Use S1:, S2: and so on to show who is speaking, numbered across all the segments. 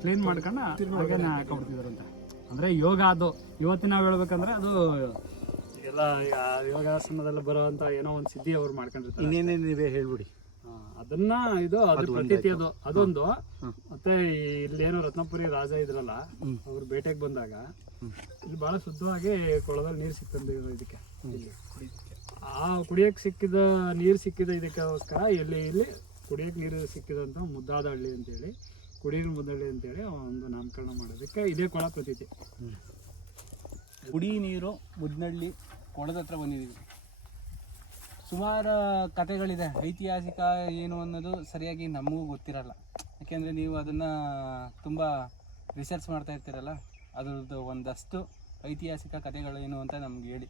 S1: Clean ಮಾಡ್ಕೊಂಡು ಹಾಕೊಂಡ್ಬಿಡ್ತಿದ್ರು ಅಂತ ಅಂದ್ರೆ ಯೋಗ ಅದು. ಇವತ್ತಿನ ನಾವು ಹೇಳ್ಬೇಕಂದ್ರೆ ಅದು ಎಲ್ಲ ಯೋಗಾಸನದಲ್ಲಿ ಬರುವಂತ ಏನೋ ಒಂದು ಸಿದ್ಧಿ ಅವ್ರು ಮಾಡ್ಕೊಂಡಿರ್ತಾರೆ
S2: ಇನ್ನೇನೇ ನೀವೇ ಹೇಳ್ಬಿಡಿ.
S1: ಅದನ್ನ ಇದು ಅದು ಪ್ರತೀತಿ ಅದು ಅದೊಂದು. ಮತ್ತೆ ಇಲ್ಲೇನೋ ರತ್ನಪುರಿ ರಾಜ ಇದ್ರಲ್ಲ ಅವ್ರು ಬೇಟೆಗೆ ಬಂದಾಗ ಇಲ್ಲಿ ಬಹಳ ಶುದ್ಧವಾಗಿ ಕೊಳದಲ್ಲಿ ನೀರು ಸಿಕ್ತಂದು ಇದಕ್ಕೆ. ಇಲ್ಲಿ. ಆ ಕುಡಿಯಕ್ಕೆ ಸಿಕ್ಕಿದ ನೀರು ಸಿಕ್ಕಿದ ಇದಕ್ಕೋಸ್ಕರ ಇಲ್ಲಿ ಇಲ್ಲಿ ಕುಡಿಯಕ್ಕೆ ನೀರು ಸಿಕ್ಕಿದಂಥ ಮುದ್ದಾದ ಹಳ್ಳಿ ಅಂತೇಳಿ ಕುಡಿಯಲು ಮುದ್ದಳ್ಳಿ ಅಂತೇಳಿ ಒಂದು ನಾಮಕರಣ ಮಾಡೋದಕ್ಕೆ ಇದೇ ಕೊಳ ಪ್ರತೀತಿ
S3: ಕುಡಿ ನೀರು ಮುದ್ನಳ್ಳಿ ಕೊಳದ ಹತ್ರ ಬಂದಿದ್ದೀವಿ ಸುಮಾರು ಕಥೆಗಳಿದೆ ಐತಿಹಾಸಿಕ ಏನು ಅನ್ನೋದು ಸರಿಯಾಗಿ ನಮಗೂ ಗೊತ್ತಿರಲ್ಲ. ಯಾಕೆಂದರೆ ನೀವು ಅದನ್ನು ತುಂಬ ರಿಸರ್ಚ್ ಮಾಡ್ತಾ ಇರ್ತೀರಲ್ಲ ಅದರದ್ದು ಒಂದಷ್ಟು ಐತಿಹಾಸಿಕ ಕಥೆಗಳು ಏನು ಅಂತ ನಮ್ಗೆ ಹೇಳಿ.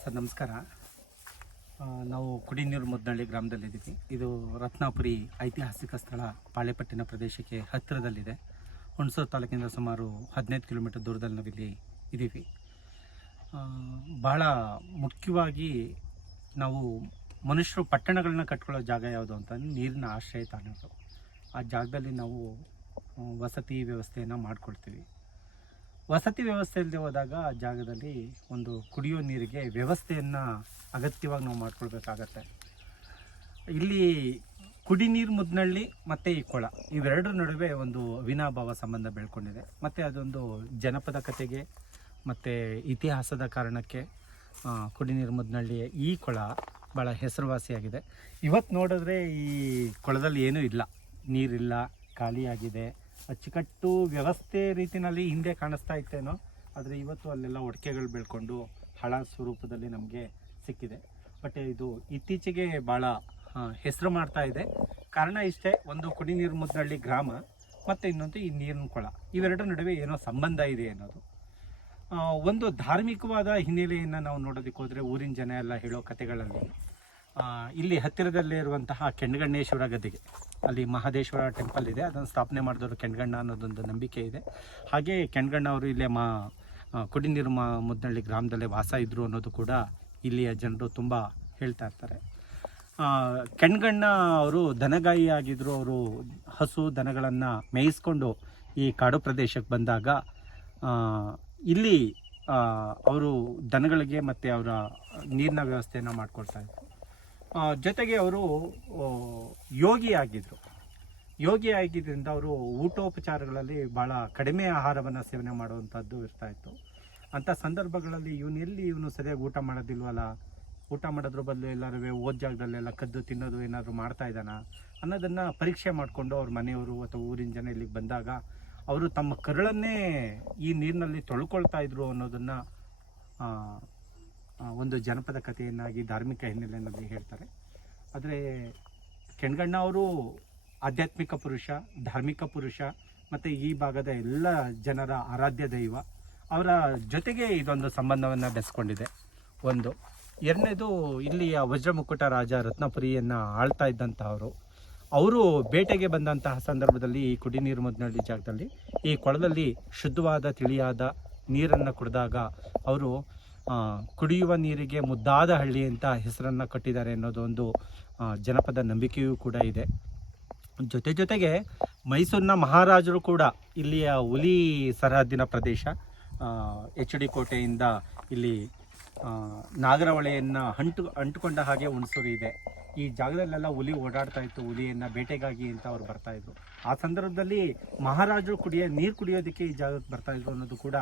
S2: ಸರ್ ನಮಸ್ಕಾರ. ನಾವು ಕುಡಿನೀರು ಮುದ್ದಳ್ಳಿ ಗ್ರಾಮದಲ್ಲಿದ್ದೀವಿ. ಇದು ರತ್ನಾಪುರಿ ಐತಿಹಾಸಿಕ ಸ್ಥಳ. ಪಾಳೆಪಟ್ಟಿನ ಪ್ರದೇಶಕ್ಕೆ ಹತ್ತಿರದಲ್ಲಿದೆ. ಹುಣಸೂರು ತಾಲೂಕಿನಿಂದ ಸುಮಾರು ಹದಿನೈದು ಕಿಲೋಮೀಟರ್ ದೂರದಲ್ಲಿ ನಾವಿಲ್ಲಿ ಇದ್ದೀವಿ. ಬಹಳ ಮುಖ್ಯವಾಗಿ ನಾವು ಮನುಷ್ಯರು ಪಟ್ಟಣಗಳನ್ನ ಕಟ್ಕೊಳ್ಳೋ ಜಾಗ ಯಾವುದು ಅಂತ ನೀರಿನ ಆಶ್ರಯ ತಾಣಗಳು. ಆ ಜಾಗದಲ್ಲಿ ನಾವು ವಸತಿ ವ್ಯವಸ್ಥೆಯನ್ನು ಮಾಡ್ಕೊಳ್ತೀವಿ. ವಸತಿ ವ್ಯವಸ್ಥೆ ಇಲ್ಲದೆ ಹೋದಾಗ ಜಾಗದಲ್ಲಿ ಒಂದು ಕುಡಿಯೋ ನೀರಿಗೆ ವ್ಯವಸ್ಥೆಯನ್ನು ಅಗತ್ಯವಾಗಿ ನಾವು ಮಾಡ್ಕೊಳ್ಬೇಕಾಗತ್ತೆ. ಇಲ್ಲಿ ಕುಡಿ ನೀರು ಮುದ್ನಳ್ಳಿ ಮತ್ತು ಈ ಕೊಳ, ಇವೆರಡರ ನಡುವೆ ಒಂದು ವಿನಾಭಾವ ಸಂಬಂಧ ಬೆಳ್ಕೊಂಡಿದೆ. ಮತ್ತು ಅದೊಂದು ಜನಪದ ಕಥೆಗೆ ಮತ್ತು ಇತಿಹಾಸದ ಕಾರಣಕ್ಕೆ ಕುಡಿ ನೀರು ಮುದ್ನಳ್ಳಿಯ ಈ ಕೊಳ ಭಾಳ ಹೆಸರುವಾಸಿಯಾಗಿದೆ. ಇವತ್ತು ನೋಡಿದ್ರೆ ಈ ಕೊಳದಲ್ಲಿ ಏನೂ ಇಲ್ಲ. ನೀರಿಲ್ಲ, ಖಾಲಿಯಾಗಿದೆ. ಅಚ್ಚುಕಟ್ಟು ವ್ಯವಸ್ಥೆ ರೀತಿನಲ್ಲಿ ಹಿಂದೆ ಕಾಣಿಸ್ತಾ ಇತ್ತೇನೋ, ಆದರೆ ಇವತ್ತು ಅಲ್ಲೆಲ್ಲ ಒಡಕೆಗಳು ಬೆಳ್ಕೊಂಡು ಹಳ ಸ್ವರೂಪದಲ್ಲಿ ನಮಗೆ ಸಿಕ್ಕಿದೆ. ಬಟ್ ಇದು ಇತ್ತೀಚೆಗೆ ಭಾಳ ಹೆಸರು ಮಾಡ್ತಾ ಇದೆ. ಕಾರಣ ಇಷ್ಟೇ, ಒಂದು ಕುಡಿ ನೀರು ಮುದ್ದಳ್ಳಿ ಗ್ರಾಮ, ಮತ್ತು ಇನ್ನೊಂದು ಈ ನೀರಿನ ಕೊಳ ಇವೆರಡರ ನಡುವೆ ಏನೋ ಸಂಬಂಧ ಇದೆ ಅನ್ನೋದು. ಒಂದು ಧಾರ್ಮಿಕವಾದ ಹಿನ್ನೆಲೆಯನ್ನು ನಾವು ನೋಡೋದಕ್ಕೆ ಹೋದರೆ ಊರಿನ ಜನ ಎಲ್ಲ ಹೇಳೋ ಕಥೆಗಳಲ್ಲಿ ಇಲ್ಲಿ ಹತ್ತಿರದಲ್ಲೇ ಇರುವಂತಹ ಕೆಂಡಗಣ್ಣೇಶ್ವರ ಗದ್ದಿಗೆ. ಅಲ್ಲಿ ಮಹದೇಶ್ವರ ಟೆಂಪಲ್ ಇದೆ. ಅದನ್ನು ಸ್ಥಾಪನೆ ಮಾಡಿದವರು ಕೆಂಡಗಣ್ಣ ಅನ್ನೋದೊಂದು ನಂಬಿಕೆ ಇದೆ. ಹಾಗೆ ಕೆಂಡಗಣ್ಣ ಅವರು ಇಲ್ಲೇ ಮಾ ಕುಡಿನೀರು ಕುಡಿ ನೀರು ಮಾ ಮುದ್ನಳ್ಳಿ ಗ್ರಾಮದಲ್ಲೇ ವಾಸ ಇದ್ದರು ಅನ್ನೋದು ಕೂಡ ಇಲ್ಲಿಯ ಜನರು ತುಂಬ ಹೇಳ್ತಾ ಇರ್ತಾರೆ. ಕೆಣ್ಗಣ್ಣ ಅವರು ದನಗಾಯಿ ಆಗಿದ್ರು. ಅವರು ಹಸು ದನಗಳನ್ನು ಮೇಯಿಸ್ಕೊಂಡು ಈ ಕಾಡು ಪ್ರದೇಶಕ್ಕೆ ಬಂದಾಗ ಇಲ್ಲಿ ಅವರು ದನಗಳಿಗೆ ಮತ್ತು ಅವರ ನೀರಿನ ವ್ಯವಸ್ಥೆಯನ್ನು ಮಾಡಿಕೊಡ್ತಾ ಇದ್ರು. ಆ, ಜೊತೆಗೆ ಅವರು ಯೋಗಿ ಆಗಿದ್ದರು ಯೋಗಿ ಆಗಿದ್ದರಿಂದ ಅವರು ಊಟೋಪಚಾರಗಳಲ್ಲಿ ಭಾಳ ಕಡಿಮೆ ಆಹಾರವನ್ನು ಸೇವನೆ ಮಾಡುವಂಥದ್ದು ಇರ್ತಾ ಇತ್ತು. ಅಂಥ ಸಂದರ್ಭಗಳಲ್ಲಿ ಇವನು ಎಲ್ಲಿ ಇವನು ಸರಿಯಾಗಿ ಊಟ ಮಾಡೋದಿಲ್ವಲ್ಲ? ಊಟ ಮಾಡೋದ್ರ ಬದಲು ಎಲ್ಲರೂ ಓದ್ ಜಾಗದಲ್ಲೆಲ್ಲ ಕದ್ದು ತಿನ್ನೋದು ಏನಾದರೂ ಮಾಡ್ತಾ ಇದ್ದಾನ? ಅನ್ನೋದನ್ನು ಪರೀಕ್ಷೆ ಮಾಡಿಕೊಂಡು ಅವ್ರ ಮನೆಯವರು ಅಥವಾ ಊರಿನ ಜನ ಇಲ್ಲಿಗೆ ಬಂದಾಗ ಅವರು ತಮ್ಮ ಕರುಳನ್ನೇ ಈ ನೀರಿನಲ್ಲಿ ತೊಳ್ಕೊಳ್ತಾ ಇದ್ರು ಅನ್ನೋದನ್ನು ಒಂದು ಜನಪದ ಕಥೆಯನ್ನಾಗಿ ಧಾರ್ಮಿಕ ಹಿನ್ನೆಲೆಯಲ್ಲಿ ಹೇಳ್ತಾರೆ. ಆದರೆ ಕೆಣಗಣ್ಣ ಅವರು ಆಧ್ಯಾತ್ಮಿಕ ಪುರುಷ, ಧಾರ್ಮಿಕ ಪುರುಷ, ಮತ್ತು ಈ ಭಾಗದ ಎಲ್ಲ ಜನರ ಆರಾಧ್ಯ ದೈವ, ಅವರ ಜೊತೆಗೆ ಇದೊಂದು ಸಂಬಂಧವನ್ನು ಬೆಸ್ಕೊಂಡಿದೆ. ಒಂದು. ಎರಡನೇದು ಇಲ್ಲಿಯ ವಜ್ರಮುಕುಟ ರಾಜ ರತ್ನಪುರಿಯನ್ನು ಆಳ್ತಾ ಇದ್ದಂಥವರು ಅವರು ಬೇಟೆಗೆ ಬಂದಂತಹ ಸಂದರ್ಭದಲ್ಲಿ ಈ ಕುಡಿ ನೀರು ಮದ್ನಳ್ಳಿ ಜಾಗದಲ್ಲಿ ಈ ಕೊಳದಲ್ಲಿ ಶುದ್ಧವಾದ ತಿಳಿಯಾದ ನೀರನ್ನು ಕುಡಿದಾಗ ಅವರು ಕುಡಿಯುವ ನೀರಿಗೆ ಮುದ್ದಾದ ಹಳ್ಳಿ ಅಂತ ಹೆಸರನ್ನು ಕಟ್ಟಿದ್ದಾರೆ ಅನ್ನೋದೊಂದು ಒಂದು ಜನಪದ ನಂಬಿಕೆಯೂ ಕೂಡ ಇದೆ. ಜೊತೆ ಜೊತೆಗೆ ಮೈಸೂರಿನ ಮಹಾರಾಜರು ಕೂಡ ಇಲ್ಲಿಯ ಹುಲಿ ಸರಹದ್ದಿನ ಪ್ರದೇಶ ಎಚ್ ಡಿ ಕೋಟೆಯಿಂದ ಇಲ್ಲಿ ನಾಗರಹೊಳೆಯನ್ನು ಅಂಟು, ಅಂಟುಕೊಂಡ ಹಾಗೆ ಹುಣಸೂರು ಇದೆ. ಈ ಜಾಗದಲ್ಲೆಲ್ಲ ಹುಲಿ ಓಡಾಡ್ತಾ ಇತ್ತು, ಹುಲಿಯನ್ನು ಬೇಟೆಗಾಗಿ ಅಂತ ಅವ್ರು ಬರ್ತಾ ಇದ್ರು. ಆ ಸಂದರ್ಭದಲ್ಲಿ ಮಹಾರಾಜರು ಕುಡಿಯೋ, ನೀರು ಕುಡಿಯೋದಕ್ಕೆ ಈ ಜಾಗಕ್ಕೆ ಬರ್ತಾ ಇದ್ರು ಅನ್ನೋದು ಕೂಡ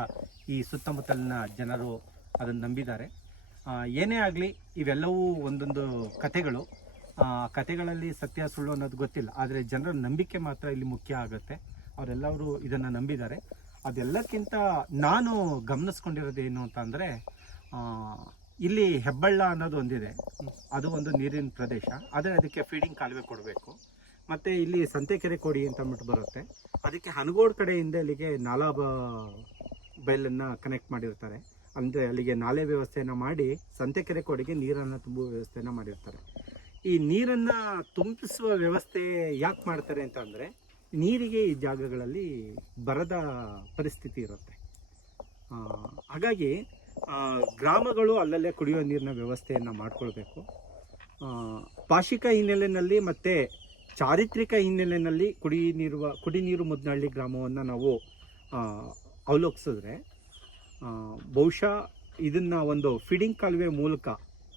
S2: ಈ ಸುತ್ತಮುತ್ತಲಿನ ಜನರು ಅದನ್ನು ನಂಬಿದ್ದಾರೆ. ಏನೇ ಆಗಲಿ ಇವೆಲ್ಲವೂ ಒಂದೊಂದು ಕಥೆಗಳು. ಕತೆಗಳಲ್ಲಿ ಸತ್ಯ ಸುಳ್ಳು ಅನ್ನೋದು ಗೊತ್ತಿಲ್ಲ. ಆದರೆ ಜನರ ನಂಬಿಕೆ ಮಾತ್ರ ಇಲ್ಲಿ ಮುಖ್ಯ ಆಗುತ್ತೆ. ಅವರೆಲ್ಲರೂ ಇದನ್ನು ನಂಬಿದ್ದಾರೆ. ಅದೆಲ್ಲಕ್ಕಿಂತ ನಾನು ಗಮನಿಸ್ಕೊಂಡಿರೋದು ಏನು ಅಂತ ಅಂದರೆ ಇಲ್ಲಿ ಹೆಬ್ಬಳ್ಳ ಅನ್ನೋದು ಒಂದಿದೆ. ಅದು ಒಂದು ನೀರಿನ ಪ್ರದೇಶ. ಆದರೆ ಅದಕ್ಕೆ ಫೀಡಿಂಗ್ ಕಾಲುವೆ ಕೊಡಬೇಕು. ಮತ್ತು ಇಲ್ಲಿ ಸಂತೆಕೆರೆ ಕೋಡಿ ಅಂತ ಅಂದ್ಬಿಟ್ಟು ಬರುತ್ತೆ. ಅದಕ್ಕೆ ಹನಗೋಡ್ ಕಡೆಯಿಂದ ಇಲ್ಲಿಗೆ ನಾಲಾ ಬೈಲನ್ನು ಕನೆಕ್ಟ್ ಮಾಡಿರ್ತಾರೆ. ಅಂದರೆ ಅಲ್ಲಿಗೆ ನಾಲೆ ವ್ಯವಸ್ಥೆಯನ್ನು ಮಾಡಿ ಸಂತೆಕೆರೆ ಕೋಡಿಗೆ ನೀರನ್ನು ತುಂಬುವ ವ್ಯವಸ್ಥೆಯನ್ನು ಮಾಡಿರ್ತಾರೆ. ಈ ನೀರನ್ನು ತುಂಬಿಸುವ ವ್ಯವಸ್ಥೆ ಯಾಕೆ ಮಾಡ್ತಾರೆ ಅಂತ ಅಂದರೆ ನೀರಿಗೆ ಈ ಜಾಗಗಳಲ್ಲಿ ಬರದ ಪರಿಸ್ಥಿತಿ ಇರುತ್ತೆ. ಹಾಗಾಗಿ ಗ್ರಾಮಗಳು ಅಲ್ಲಲ್ಲೇ ಕುಡಿಯುವ ನೀರಿನ ವ್ಯವಸ್ಥೆಯನ್ನು ಮಾಡಿಕೊಳ್ಬೇಕು. ಪಾಶಿಕ ಹಿನ್ನೆಲೆಯಲ್ಲಿ ಮತ್ತು ಚಾರಿತ್ರಿಕ ಹಿನ್ನೆಲೆಯಲ್ಲಿ ಕುಡಿ ನೀರುವ ಕುಡಿ ನೀರು ಮುದ್ನಹಳ್ಳಿ ಗ್ರಾಮವನ್ನು ನಾವು ಅವಲೋಕಿಸಿದ್ರೆ ಬಹುಶಃ ಇದನ್ನು ಒಂದು ಫೀಡಿಂಗ್ ಕಾಲುವೆ ಮೂಲಕ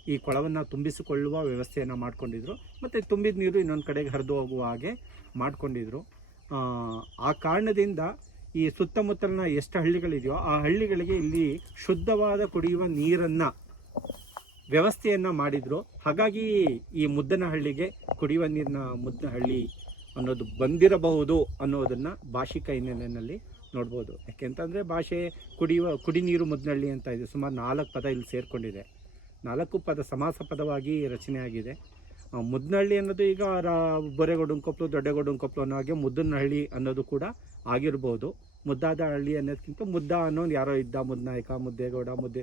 S2: ಈ ಕೊಳವನ್ನು ತುಂಬಿಸಿಕೊಳ್ಳುವ ವ್ಯವಸ್ಥೆಯನ್ನು ಮಾಡ್ಕೊಂಡಿದ್ರು. ಮತ್ತು ತುಂಬಿದ ನೀರು ಇನ್ನೊಂದು ಕಡೆಗೆ ಹರಿದು ಹೋಗುವ ಹಾಗೆ ಮಾಡ್ಕೊಂಡಿದ್ರು. ಆ, ಕಾರಣದಿಂದ ಈ ಸುತ್ತಮುತ್ತಲಿನ ಎಷ್ಟು ಹಳ್ಳಿಗಳಿದೆಯೋ ಆ ಹಳ್ಳಿಗಳಿಗೆ ಇಲ್ಲಿ ಶುದ್ಧವಾದ ಕುಡಿಯುವ ನೀರನ್ನು ವ್ಯವಸ್ಥೆಯನ್ನು ಮಾಡಿದರು. ಹಾಗಾಗಿ ಈ ಮುದ್ದನಹಳ್ಳಿಗೆ ಕುಡಿಯುವ ನೀರಿನ ಮುದ್ದನಹಳ್ಳಿ ಅನ್ನೋದು ಬಂದಿರಬಹುದು ಅನ್ನೋದನ್ನು ಭಾಷಿಕ ಹಿನ್ನೆಲೆಯಲ್ಲಿ ನೋಡ್ಬೋದು. ಯಾಕೆಂತಂದರೆ ಭಾಷೆ ಕುಡಿಯುವ, ಕುಡಿ ನೀರು ಮುದ್ದನಹಳ್ಳಿ ಅಂತ ಇದೆ. ಸುಮಾರು ನಾಲ್ಕು ಪದ ಇಲ್ಲಿ ಸೇರಿಕೊಂಡಿದೆ. ನಾಲ್ಕು ಪದ ಸಮಾಸ ಪದವಾಗಿ ರಚನೆಯಾಗಿದೆ ಆಗಿದೆ. ಮುದ್ನಹಳ್ಳಿ ಅನ್ನೋದು ಈಗ ರಾ ಬೊರೆಗೊಡುಂಕೊಪ್ಲು ದೊಡ್ಡಗೊಡುಂಕೊಪ್ಲು ಅನ್ನೋ ಹಾಗೆ ಮುದ್ದನಹಳ್ಳಿ ಅನ್ನೋದು ಕೂಡ ಆಗಿರ್ಬೋದು. ಮುದ್ದಾದ ಹಳ್ಳಿ ಅನ್ನೋದಕ್ಕಿಂತ ಮುದ್ದ ಅನ್ನೋ ಯಾರೋ ಇದ್ದ, ಮುದ್ನಾಯಕ, ಮುದ್ದೇಗೌಡ, ಮುದ್ದೆ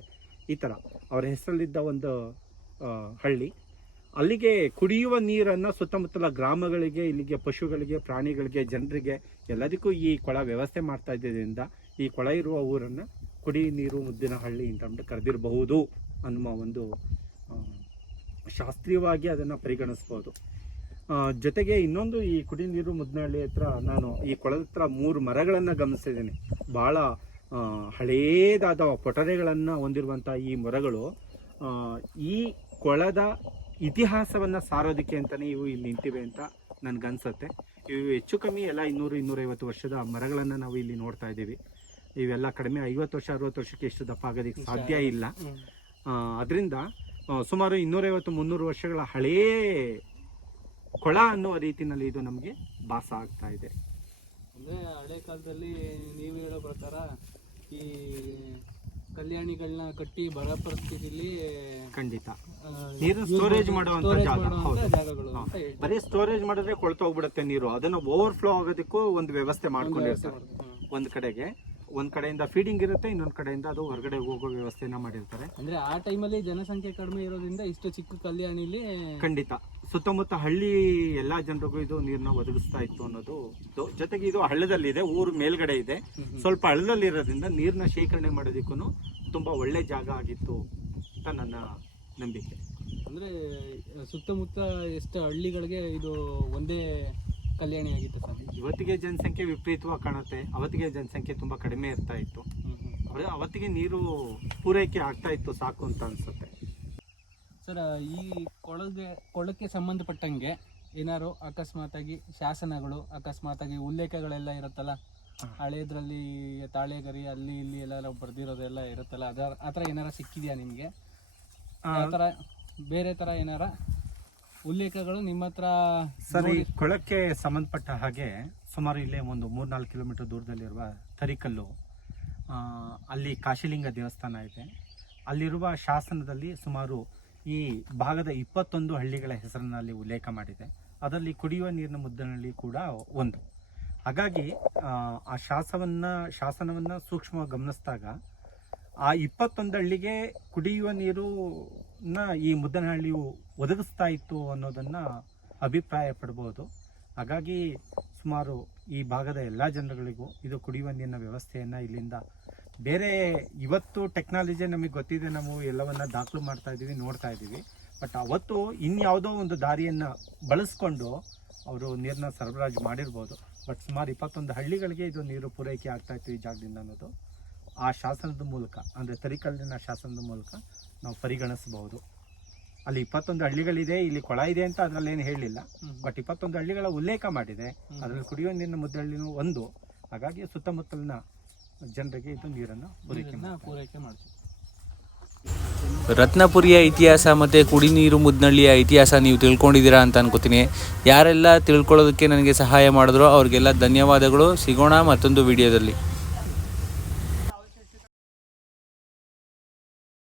S2: ಈ ಥರ ಅವರ ಹೆಸರಲ್ಲಿದ್ದ ಒಂದು ಹಳ್ಳಿ. ಅಲ್ಲಿಗೆ ಕುಡಿಯುವ ನೀರನ್ನು ಸುತ್ತಮುತ್ತಲ ಗ್ರಾಮಗಳಿಗೆ, ಇಲ್ಲಿಗೆ ಪಶುಗಳಿಗೆ, ಪ್ರಾಣಿಗಳಿಗೆ, ಜನರಿಗೆ, ಎಲ್ಲದಕ್ಕೂ ಈ ಕೊಳ ವ್ಯವಸ್ಥೆ ಮಾಡ್ತಾ ಇದ್ದರಿಂದ ಈ ಕೊಳ ಇರುವ ಊರನ್ನು ಕುಡಿ ನೀರು ಮುದ್ದಿನ ಹಳ್ಳಿ ಅಂತ ಕರೆದಿರಬಹುದು ಅನ್ನುವ ಒಂದು ಶಾಸ್ತ್ರೀಯವಾಗಿ ಅದನ್ನು ಪರಿಗಣಿಸ್ಬೋದು. ಜೊತೆಗೆ ಇನ್ನೊಂದು ಈ ಕುಡಿ ನೀರು ಮುದ್ನಹಳ್ಳಿ ಹತ್ರ ನಾನು ಈ ಕೊಳದ ಹತ್ರ ಮೂರು ಮರಗಳನ್ನು ಗಮನಿಸಿದ್ದೀನಿ. ಭಾಳ ಹಳೇದಾದ ಪೊಟರೆಗಳನ್ನು ಹೊಂದಿರುವಂಥ ಈ ಮರಗಳು ಈ ಕೊಳದ ಇತಿಹಾಸವನ್ನು ಸಾರೋದಕ್ಕೆ ಅಂತಲೇ ಇವು ಇಲ್ಲಿ ನಿಂತಿವೆ ಅಂತ ನನಗನ್ಸುತ್ತೆ. ಇವು ಹೆಚ್ಚು ಕಮ್ಮಿ ಎಲ್ಲ ಇನ್ನೂರು ಇನ್ನೂರೈವತ್ತು ವರ್ಷದ ಮರಗಳನ್ನು ನಾವು ಇಲ್ಲಿ ನೋಡ್ತಾ ಇದ್ದೀವಿ. ಇವೆಲ್ಲ ಕಡಿಮೆ ಐವತ್ತು ವರ್ಷ ಅರವತ್ತು ವರ್ಷಕ್ಕೆ ಎಷ್ಟು ದಪ್ಪ ಆಗೋದಕ್ಕೆ ಸಾಧ್ಯ ಇಲ್ಲ. ಅದರಿಂದ ಸುಮಾರು ಇನ್ನೂರೈವತ್ತು ಮುನ್ನೂರು ವರ್ಷಗಳ ಹಳೇ ಕೊಳ ಅನ್ನುವ ರೀತಿಯಲ್ಲಿ ಇದು ನಮಗೆ ಭಾಸ ಆಗ್ತಾ ಇದೆ.
S3: ಅಂದರೆ ಹಳೆ ಕಾಲದಲ್ಲಿ ನೀವು ಹೇಳೋ ಪ್ರಕಾರ ಈ ಕಲ್ಯಾಣಿಗಳನ್ನ ಕಟ್ಟಿ ಬರ ಪರಿಸ್ಥಿತಿಲಿ
S2: ಖಂಡಿತ.
S3: ನೀರು
S2: ಸ್ಟೋರೇಜ್
S3: ಮಾಡಿ-
S2: ಮಾಡುವಂತ ಜಾಗ. ಹೌದು.
S3: ಜಾಗಗಳು ಅಂತ.
S2: ಬರೀ ಸ್ಟೋರೇಜ್ ಮಾಡಿದ್ರೆ ಕೊಳ್ತೋಗ್ಬಿಡುತ್ತೆ ನೀರು. ಅದನ್ನ ಓವರ್ ಫ್ಲೋ ಆಗೋದಕ್ಕೂ ಒಂದು ವ್ಯವಸ್ಥೆ ಮಾಡ್ಕೊಂಡಿರ್ತಾರೆ. ಒಂದ್ ಕಡೆಗೆ. ಒಂದ್ ಕಡೆಯಿಂದ ಫೀಡಿಂಗ್ ಇರುತ್ತೆ ಇನ್ನೊಂದ್ ಕಡೆಯಿಂದ ಅದು ಹೊರಗಡೆ ಹೋಗೋ ವ್ಯವಸ್ಥೆನ ಮಾಡಿರ್ತಾರೆ.
S3: ಅಂದ್ರೆ ಆ ಟೈಮಲ್ಲಿ ಜನಸಂಖ್ಯೆ ಕಡಿಮೆ ಇರೋದ್ರಿಂದ ಇಷ್ಟು ಚಿಕ್ಕ ಕಲ್ಯಾಣಿಲಿ
S2: ಖಂಡಿತ. ಸುತ್ತಮುತ್ತ ಹಳ್ಳಿ ಎಲ್ಲಾ ಜನರಿಗೂ ಇದು ನೀರನ್ನ ಒದಗಿಸ್ತಾ ಇತ್ತು ಅನ್ನೋದು. ಜೊತೆಗೆ ಇದು ಹಳ್ಳದಲ್ಲಿದೆ ಊರು ಮೇಲ್ಗಡೆ ಇದೆ. ಸ್ವಲ್ಪ ಹಳ್ಳದಲ್ಲಿ ಇರೋದ್ರಿಂದ ನೀರನ್ನ ಶೇಖರಣೆ ಮಾಡೋದಕ್ಕೂ ತುಂಬಾ ಒಳ್ಳೆ ಜಾಗ ಆಗಿತ್ತು ಅಂತ ನನ್ನ ನಂಬಿಕೆ.
S3: ಅಂದ್ರೆ ಸುತ್ತಮುತ್ತ ಎಷ್ಟು ಹಳ್ಳಿಗಳಿಗೆ ಇದು ಒಂದೇ ಕಲ್ಯಾಣಿ ಆಗಿತ್ತು ಸರ್
S2: ಇವತ್ತಿಗೆ ಜನಸಂಖ್ಯೆ ವಿಪರೀತವಾಗಿ ಕಾಣುತ್ತೆ. ಅವತ್ತಿಗೆ ಜನಸಂಖ್ಯೆ ತುಂಬಾ ಕಡಿಮೆ ಇರ್ತಾ ಇತ್ತು. ಅವ್ರೆ ಅವತ್ತಿಗೆ ನೀರು ಪೂರೈಕೆ ಆಗ್ತಾ ಇತ್ತು ಸಾಕು ಅಂತ ಅನ್ಸುತ್ತೆ.
S3: ಸರ್ ಈ ಕೊಳಗೆ ಕೊಳಕ್ಕೆ ಸಂಬಂಧಪಟ್ಟಂಗೆ ಏನಾರು ಅಕಸ್ಮಾತಾಗಿ ಶಾಸನಗಳು ಅಕಸ್ಮಾತಾಗಿ ಉಲ್ಲೇಖಗಳೆಲ್ಲ ಇರುತ್ತಲ್ಲ? ಹಳೇದ್ರಲ್ಲಿ ತಾಳೆಗರಿ ಅಲ್ಲಿ ಇಲ್ಲಿ ಎಲ್ಲ ಬರ್ದಿರೋದೆಲ್ಲ ಇರುತ್ತಲ್ಲ? ಅದರ ಆ ಥರ ಏನಾರ ಸಿಕ್ಕಿದೆಯಾ ನಿಮಗೆ? ಆ ಥರ ಬೇರೆ ಥರ ಏನಾರ ಉಲ್ಲೇಖಗಳು ನಿಮ್ಮ ಹತ್ರ
S2: ಸರ್ ಈ ಕೊಳಕ್ಕೆ ಸಂಬಂಧಪಟ್ಟ ಹಾಗೆ ಸುಮಾರು ಇಲ್ಲೇ ಒಂದು ಮೂರ್ನಾಲ್ಕು ಕಿಲೋಮೀಟರ್ ದೂರದಲ್ಲಿರುವ ತರಿಕಲ್ಲು ಅಲ್ಲಿ ಕಾಶಿಲಿಂಗ ದೇವಸ್ಥಾನ ಇದೆ. ಅಲ್ಲಿರುವ ಶಾಸನದಲ್ಲಿ ಸುಮಾರು ಈ ಭಾಗದ ಇಪ್ಪತ್ತೊಂದು ಹಳ್ಳಿಗಳ ಹೆಸರನ್ನು ಅಲ್ಲಿ ಉಲ್ಲೇಖ ಮಾಡಿದೆ. ಅದರಲ್ಲಿ ಕುಡಿಯುವ ನೀರಿನ ಮುದ್ದನಹಳ್ಳಿ ಕೂಡ ಒಂದು. ಹಾಗಾಗಿ ಆ, ಶಾಸವನ್ನು ಶಾಸನವನ್ನು ಸೂಕ್ಷ್ಮವಾಗಿ ಗಮನಿಸಿದಾಗ ಆ ಇಪ್ಪತ್ತೊಂದು ಹಳ್ಳಿಗೆ ಕುಡಿಯುವ ನೀರನ್ನ ಈ ಮುದ್ದನಹಳ್ಳಿಯು ಒದಗಿಸ್ತಾ ಇತ್ತು ಅನ್ನೋದನ್ನ ಅಭಿಪ್ರಾಯ ಪಡ್ಬೋದು ಹಾಗಾಗಿ ಸುಮಾರು ಈ ಭಾಗದ ಎಲ್ಲ ಜನರುಗಳಿಗೂ ಇದು ಕುಡಿಯುವ ನೀರಿನ ವ್ಯವಸ್ಥೆಯನ್ನು ಇಲ್ಲಿಂದ ಬೇರೆ ಇವತ್ತು ಟೆಕ್ನಾಲಜಿ ನಮಗೆ ಗೊತ್ತಿದೆ, ನಾವು ಎಲ್ಲವನ್ನ ದಾಖಲು ಮಾಡ್ತಾ ಇದ್ದೀವಿ ನೋಡ್ತಾ ಇದ್ದೀವಿ ಬಟ್ ಅವತ್ತು ಇನ್ಯಾವುದೋ ಒಂದು ದಾರಿಯನ್ನು ಬಳಸ್ಕೊಂಡು ಅವರು ನೀರನ್ನ ಸರಬರಾಜು ಮಾಡಿರ್ಬೋದು. ಬಟ್ ಸುಮಾರು ಇಪ್ಪತ್ತೊಂದು ಹಳ್ಳಿಗಳಿಗೆ ಇದು ನೀರು ಪೂರೈಕೆ ಆಗ್ತಾ ಇತ್ತು ಈ ಜಾಗದಿಂದ ಅನ್ನೋದು. ಆ ಶಾಸನದ ಮೂಲಕ ಅಂದರೆ ತರಿಕಲ್ಲಿನ ಶಾಸನದ ಮೂಲಕ ನಾವು ಪರಿಗಣಿಸಬಹುದು. ಅಲ್ಲಿ ಇಪ್ಪತ್ತೊಂದು ಹಳ್ಳಿಗಳಿದೆ ಇಲ್ಲಿ ಕೊಳ ಇದೆ ಅಂತ ಅದರಲ್ಲಿ ಏನು ಹೇಳಲಿಲ್ಲ ಬಟ್ ಇಪ್ಪತ್ತೊಂದು ಹಳ್ಳಿಗಳ ಉಲ್ಲೇಖ ಮಾಡಿದೆ. ಅದರಲ್ಲಿ ಕುಡಿಯುವ ನೀರಿನ ಮುದ್ದಹಳ್ಳಿನೂ ಒಂದು. ಹಾಗಾಗಿ ಸುತ್ತಮುತ್ತಲಿನ ಜನರಿಗೆ ಇದು ನೀರನ್ನು ಪೂರೈಕೆ
S3: ಪೂರೈಕೆ ಮಾಡ್ತೀವಿ.
S4: ರತ್ನಪುರಿಯ ಇತಿಹಾಸ ಮತ್ತು ಕುಡಿನೀರು ಮುದ್ನಳ್ಳಿಯ ಇತಿಹಾಸ ನೀವು ತಿಳ್ಕೊಂಡಿದ್ದೀರಾ ಅಂತ ಅನ್ಕೋತೀನಿ. ಯಾರೆಲ್ಲ ತಿಳ್ಕೊಳ್ಳೋದಕ್ಕೆ ನನಗೆ ಸಹಾಯ ಮಾಡಿದ್ರು ಅವ್ರಿಗೆಲ್ಲ ಧನ್ಯವಾದಗಳು. ಸಿಗೋಣ ಮತ್ತೊಂದು ವಿಡಿಯೋದಲ್ಲಿ.